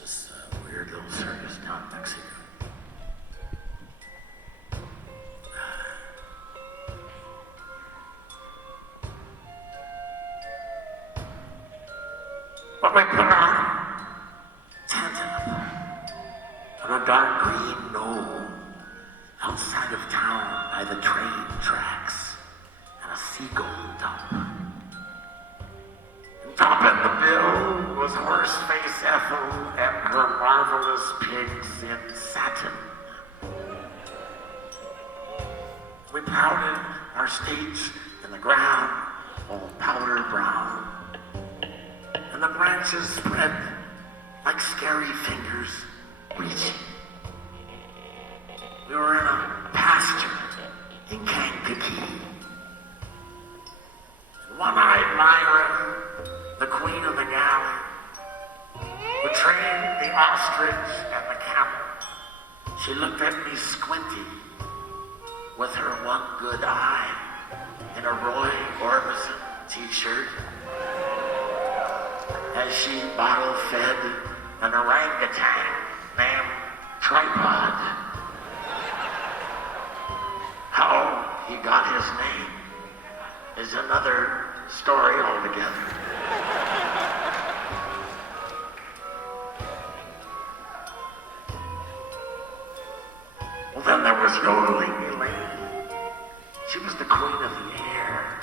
this weird little circus down in Mexico. But we put our tent up on a dark green knoll outside of town by the train tracks and a seagull dump. Topping the bill was Horseface Ethel and her marvelous pigs in satin. We powdered our stage in the ground, all powder brown, and the branches spread like scary fingers reaching. We were in a pasture in Kankakee. One-eyed Myra, the queen of the galley, who trained the ostrich and the camel. She looked at me squinty with her one good eye in a Roy Orbison t-shirt as she bottle-fed an orangutan named Tripod. How he got his name is another story altogether. Well, then there was yodeling Elaine. She was the queen of the air.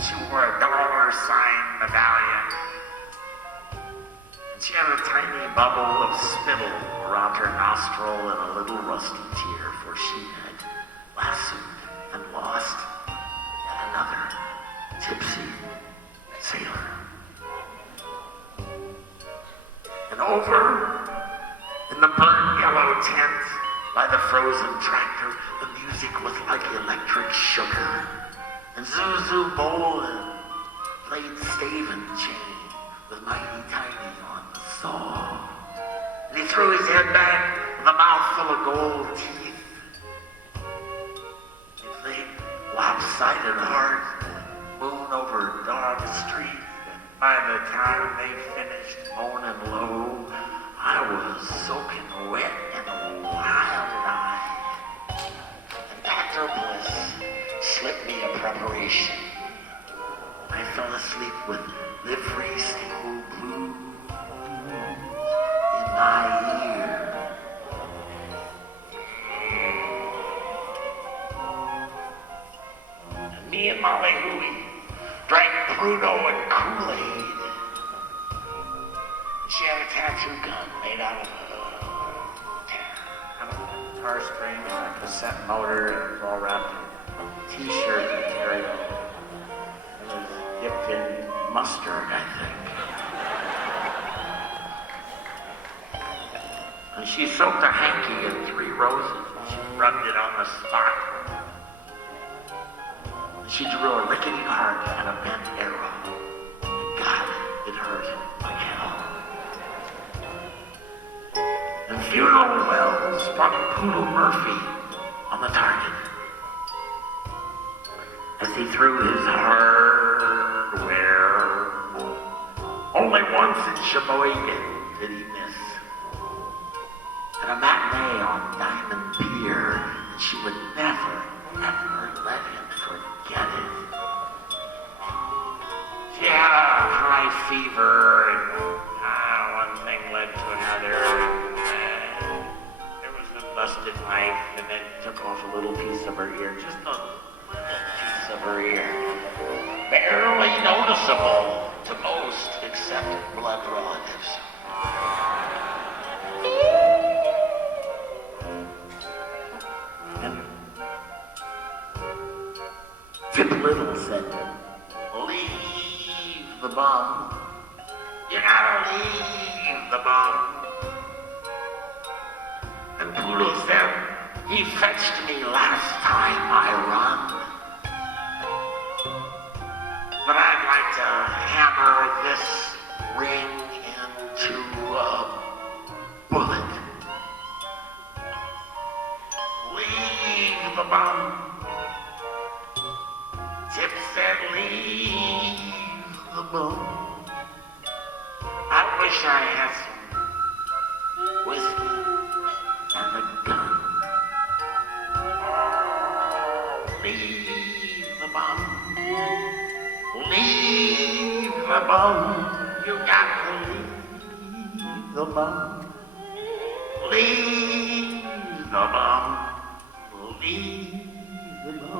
She wore a $sign medallion. And she had a tiny bubble of spittle around her nostril and a little rusty tear, for she had lassoed and lost yet another tipsy sailor. And over in the burnt yellow tent by the frozen tractor, the music was like electric sugar. And Zuzu Bolin played stave and chain with Mighty Tiny on the saw. And he threw his head back with a mouthful of gold teeth. He played lopsided heart, moon over Dog Street. And by the time they finished moaning low, I was soaking wet and wild-eyed. And Dr. Bliss slipped me a preparation. I fell asleep with livery single blue in my ear. And me and Molly Hooey drank Pruno and Kool-Aid. She had a tattoo gun made out of a guitar string and a cassette motor, and it was all wrapped in t-shirt material. It was dipped in mustard, I think. And she soaked a hanky in 3 roses. She rubbed it on the spot. She drew a rickety heart and a bent arrow. God, it hurt like hell. And funeral wells brought Poodle Murphy on the target as he threw his hardware. Only once in Sheboygan did he miss. At a matinee on Diamond Pier, and she would never, ever let him forget it. She had a high fever, and one thing led to another. There was a busted knife, and it took off a little piece of her ear, just a little piece of her ear. Barely noticeable to most, except blood relatives. And Tip Little said, "Leave the bum. You gotta leave the bum." And Poodle said, "He fetched me last time I run. But I'd like to hammer this ring into a bullet. Leave the bum." Tip said, "Leave the bum. I wish I had some leave the bum. Leave the bum. You got to leave the bum. Leave the bum. Leave the bum.